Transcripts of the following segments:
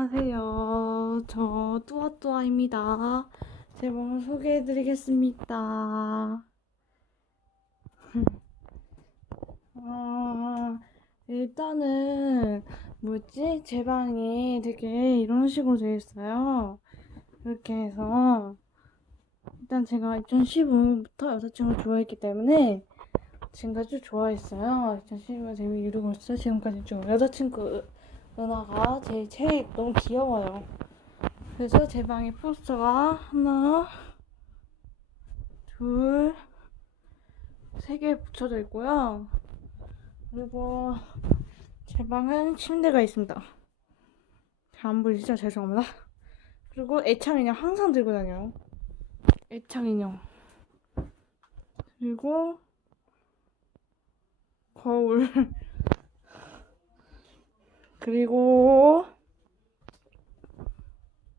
안녕하세요. 저 뚜아뚜아입니다. 제 방을 소개해드리겠습니다. 아, 일단은 뭐지? 제 방이 되게 이런 식으로 되어 있어요. 이렇게 해서 일단 제가 2015년부터 여자친구를 좋아했기 때문에 지금까지 좋아했어요. 2015년 데뷔 이루고서 지금까지 쭉 여자친구 은하가 제 제일 너무 귀여워요. 그래서 제 방에 포스터가 하나, 둘, 세 개 붙여져 있고요. 그리고 제 방은 침대가 있습니다. 잘 안 보이시죠? 죄송합니다. 그리고 애착 인형 항상 들고 다녀요. 애착 인형. 그리고 거울. 그리고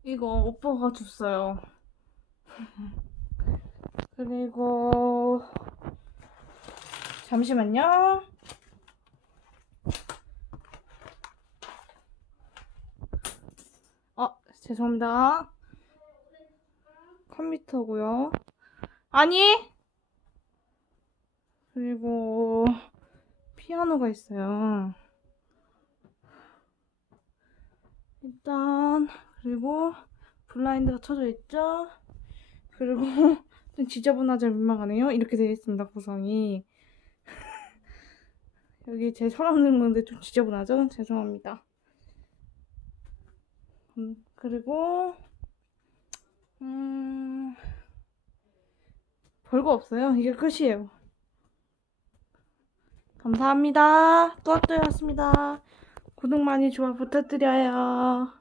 이거 오빠가 줬어요. 그리고 잠시만요. 아, 죄송합니다. 컴퓨터고요. 아니. 그리고 피아노가 있어요. 일단 그리고 블라인드가 쳐져 있죠. 그리고 좀 지저분하자 민망하네요. 이렇게 되어 있습니다. 구성이 여기 제 서랍 넣은 건데 좀 지저분하죠? 죄송합니다. 음, 그리고 음 별거 없어요. 이게 끝이에요. 감사합니다. 또아또였습니다. 구독 많이 좋아 부탁드려요.